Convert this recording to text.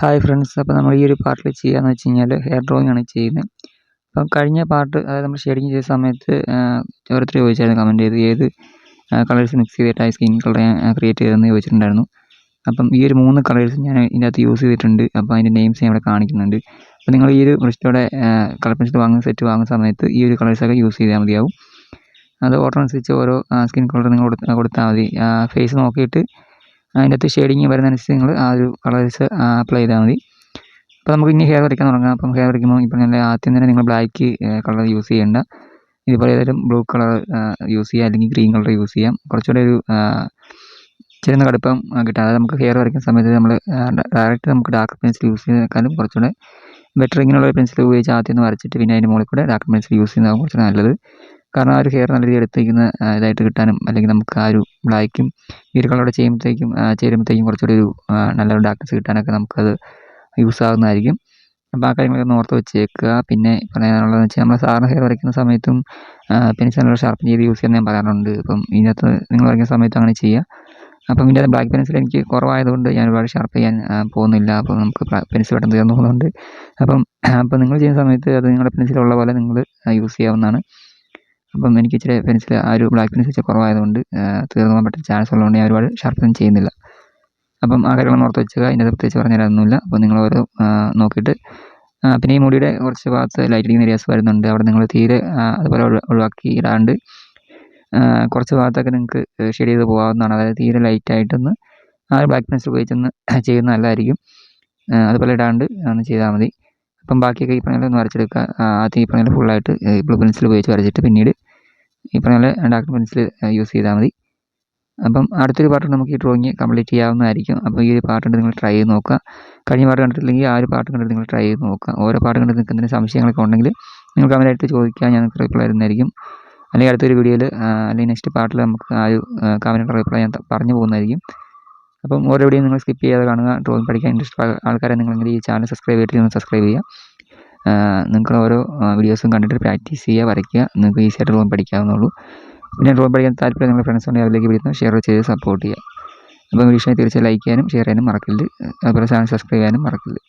Hi friends, അപ്പോൾ നമ്മൾ ഈ ഒരു പാർട്ടിൽ ചെയ്യാന്ന് വെച്ച് കഴിഞ്ഞാൽ ഹെയർ ഡ്രോയിങ് ആണ് ചെയ്യുന്നത്. അപ്പം കഴിഞ്ഞ പാർട്ട് അതായത് നമ്മൾ ഷെയ്ഡിങ് ചെയ്ത സമയത്ത് ഓരോരുത്തർ ചോദിച്ചായിരുന്നു കമൻറ്റ് ചെയ്ത് ഏത് കളേഴ്സ് മിക്സ് ചെയ്തിട്ടായി സ്കിൻ കളർ ക്രിയേറ്റ് ചെയ്തതെന്ന് ചോദിച്ചിട്ടുണ്ടായിരുന്നു. അപ്പം ഈ ഒരു 3 കളേഴ്സ് ഞാൻ ഇതിനകത്ത് യൂസ് ചെയ്തിട്ടുണ്ട്. അപ്പോൾ അതിൻ്റെ നെയിംസ് ഞാൻ ഇവിടെ കാണിക്കുന്നുണ്ട്. അപ്പോൾ നിങ്ങൾ ഈ ഒരു ബ്രസ്റ്റോടെ കളർ പെൻസിൽ വാങ്ങുന്ന സെറ്റ് വാങ്ങുന്ന സമയത്ത് ഈ ഒരു കളേഴ്സൊക്കെ യൂസ് ചെയ്താൽ മതിയാവും. അത് ഓർഡർ അനുസരിച്ച് ഓരോ സ്കിൻ കളർ നിങ്ങൾ കൊടുത്താൽ മതി. ഫേസ് നോക്കിയിട്ട് അതിൻ്റെ അകത്ത് ഷെയ്ഡിങ് വരുന്നതനുസരിച്ച് നിങ്ങൾ ആ ഒരു കളേഴ്സ് അപ്ലൈ ചെയ്താൽ മതി. അപ്പോൾ നമുക്ക് ഇനി ഹെയർ വരയ്ക്കാൻ തുടങ്ങാം. അപ്പം ഹെയർ വരയ്ക്കുമ്പോൾ ഇപ്പോൾ ഞാൻ ആദ്യം തന്നെ നിങ്ങൾ ബ്ലാക്ക് കളർ യൂസ് ചെയ്യേണ്ട. ഇതുപോലെ ഏതായാലും ബ്ലൂ കളർ യൂസ് ചെയ്യുക, അല്ലെങ്കിൽ ഗ്രീൻ കളർ യൂസ് ചെയ്യാം. കുറച്ചുകൂടെ ഒരു ചെറിയ കടുപ്പം കിട്ടാം. അതായത് നമുക്ക് ഹെയർ വരയ്ക്കുന്ന സമയത്ത് നമ്മൾ ഡയറക്റ്റ് നമുക്ക് ഡാർക്ക് പെൻസിൽ യൂസ് ചെയ്യുന്നതിനേക്കാളും കുറച്ചുകൂടെ ബെറ്റർ ഇങ്ങനെയുള്ള പെൻസിൽ ഉപയോഗിച്ച് ആദ്യം ഒന്ന് വരച്ചിട്ട് പിന്നെ അതിൻ്റെ മുകളിൽ കൂടെ ഡാർക്ക് പെൻസിൽ യൂസ് ചെയ്യുന്നതാണ് കുറച്ചുകൂടെ നല്ലത്. കാരണം ആ ഒരു ഹെയർ നല്ല രീതിയിൽ എടുത്തേക്കുന്ന ഇതായിട്ട് കിട്ടാനും, അല്ലെങ്കിൽ നമുക്ക് ആ ഒരു ബ്ലാക്കും ഈ ഒരു കളറോടെ ചേരുമ്പോഴത്തേക്കും കുറച്ചുകൂടി ഒരു നല്ലൊരു ഡാർക്ക്നെസ് കിട്ടാനൊക്കെ നമുക്കത് യൂസ് ആകുന്നതായിരിക്കും. അപ്പോൾ ആ കാര്യങ്ങളൊക്കെ ഒന്ന് ഓർത്ത് വെച്ചേക്കുക. പിന്നെ പറയാനുള്ളതെന്ന് വെച്ചാൽ നമ്മൾ സാധാരണ ഹെയർ വരയ്ക്കുന്ന സമയത്തും പെൻസിൽ നല്ല ഷാർപ്പൻ ചെയ്ത് യൂസ് ചെയ്യാൻ ഞാൻ പറയാറുണ്ട്. അപ്പം ഇതിനകത്ത് നിങ്ങൾ വരയ്ക്കുന്ന സമയത്ത് അങ്ങനെ ചെയ്യുക. അപ്പം ഇതിൻ്റെ അത് ബ്ലാക്ക് പെൻസിൽ എനിക്ക് കുറവായതുകൊണ്ട് ഞാൻ ഒരുപാട് ഷാർപ്പ് ചെയ്യാൻ പോകുന്നില്ല. അപ്പോൾ നമുക്ക് പെൻസിൽ പെട്ടെന്ന് തീർന്നു പോകുന്നുണ്ട്. അപ്പം നിങ്ങൾ ചെയ്യുന്ന സമയത്ത് അത് നിങ്ങളുടെ പെൻസിലുള്ള പോലെ നിങ്ങൾ യൂസ് ചെയ്യാവുന്നതാണ്. അപ്പം എനിക്ക് ഇച്ചിരി പെൻസിൽ ആ ഒരു ബ്ലാക്ക് പെൻസിൽ ഇച്ചിരി കുറവായതുകൊണ്ട് തീർന്നു പോകാൻ പറ്റുന്ന ചാൻസ് ഉള്ളതുകൊണ്ട് ഞാൻ ഒരുപാട് ഷാർപ്പൻ ചെയ്യുന്നില്ല. അപ്പം ആ കാര്യങ്ങളൊന്നും ഓർത്ത് വെച്ചുക. ഇതിനകത്ത് പ്രത്യേകിച്ച് പറഞ്ഞു തരാനൊന്നുമില്ല. അപ്പോൾ നിങ്ങൾ ഓരോ നോക്കിയിട്ട് പിന്നെ ഈ മുടിയുടെ കുറച്ച് ഭാഗത്ത് ലൈറ്റ് അടിക്കുന്ന ഏരിയാസ് വരുന്നുണ്ട്. അവിടെ നിങ്ങൾ തീരെ അതുപോലെ ഒഴിവാക്കി ഇടാണ്ട് കുറച്ച് ഭാഗത്തൊക്കെ നിങ്ങൾക്ക് ഷെയ്ഡ് ചെയ്ത് പോകാവുന്നതാണ്. അതായത് തീരെ ലൈറ്റായിട്ടൊന്ന് ആ ബ്ലാക്ക് പെൻസിൽ ഉപയോഗിച്ചൊന്ന് ചെയ്യുന്നത് നല്ലതായിരിക്കും. അതുപോലെ ഇടാണ്ട് ഒന്ന് ചെയ്താൽ മതി. അപ്പം ബാക്കിയൊക്കെ ഈ പറഞ്ഞ ഒന്ന് വരച്ചെടുക്കുക. ആദ്യം ഈ പറഞ്ഞ ഫുള്ളായിട്ട് ബ്ലൂ പെൻസിൽ ഉപയോഗിച്ച് വരച്ചിട്ട് പിന്നീട് ഈ പറഞ്ഞ ഡാർക്ക് പെൻസിൽ യൂസ് ചെയ്താൽ മതി. അപ്പം അടുത്തൊരു പാർട്ട് നമുക്ക് ഈ ഡ്രോയിങ് കംപ്ലീറ്റ് ചെയ്യാവുന്നതായിരിക്കും. അപ്പോൾ ഈ ഒരു പാർട്ട് നിങ്ങൾ ട്രൈ ചെയ്ത് നോക്കുക. കഴിഞ്ഞ പാർട്ട് കണ്ടിട്ടില്ലെങ്കിൽ ആ ഒരു പാർട്ട് കണ്ടിട്ട് നിങ്ങൾ ട്രൈ ചെയ്ത് നോക്കുക. ഓരോ പാർട്ട് കണ്ടിട്ട് നിങ്ങൾക്ക് എന്തെങ്കിലും സംശയങ്ങളൊക്കെ ഉണ്ടെങ്കിൽ നിങ്ങൾ കമൻറ്റായിട്ട് ചോദിക്കുക, ഞാൻ റിപ്ലൈ തരുന്നതായിരിക്കും. അല്ലെങ്കിൽ അടുത്തൊരു വീഡിയോയിൽ അല്ലെങ്കിൽ നെക്സ്റ്റ് പാർട്ടിൽ നമുക്ക് ആ ഒരു കമൻറ്റ് റിപ്ലൈ ഞാൻ പറഞ്ഞു പോകുന്നതായിരിക്കും. അപ്പം ഓരോ വീഡിയോ നിങ്ങൾ സ്കിപ്പ് ചെയ്യാതെ കാണുക. ഡ്രോയിങ് പഠിക്കാൻ ഇൻട്രസ്റ്റ് ആൾക്കാരെ നിങ്ങളെങ്കിൽ ഈ ചാനൽ സബ്സ്ക്രൈബ് ചെയ്തിട്ട് സബ്സ്ക്രൈബ് ചെയ്യുക. നിങ്ങൾ ഓരോ വീഡിയോസും കണ്ടിട്ട് പ്രാക്ടീസ് ചെയ്യുക, വരയ്ക്കുക. നിങ്ങൾക്ക് ഈസിയായിട്ട് ഡ്രോയിങ് പഠിക്കാവുന്നുള്ളൂ. പിന്നെ ഡ്രോയിങ് പഠിക്കാൻ താല്പര്യം നിങ്ങളുടെ ഫ്രണ്ട്സ് ഉണ്ടെങ്കിൽ അതിലേക്ക് വിടുന്നു ഷെയർ ചെയ്ത് സപ്പോർട്ട് ചെയ്യുക. അപ്പോൾ വീഡിയോ തീർച്ചയായും ലൈക്ക് ചെയ്യാനും ഷെയർ ചെയ്യാനും മറക്കരുത്. അതുപോലെ ചാനൽ സബ്സ്ക്രൈബ് ചെയ്യാനും മറക്കരുത്.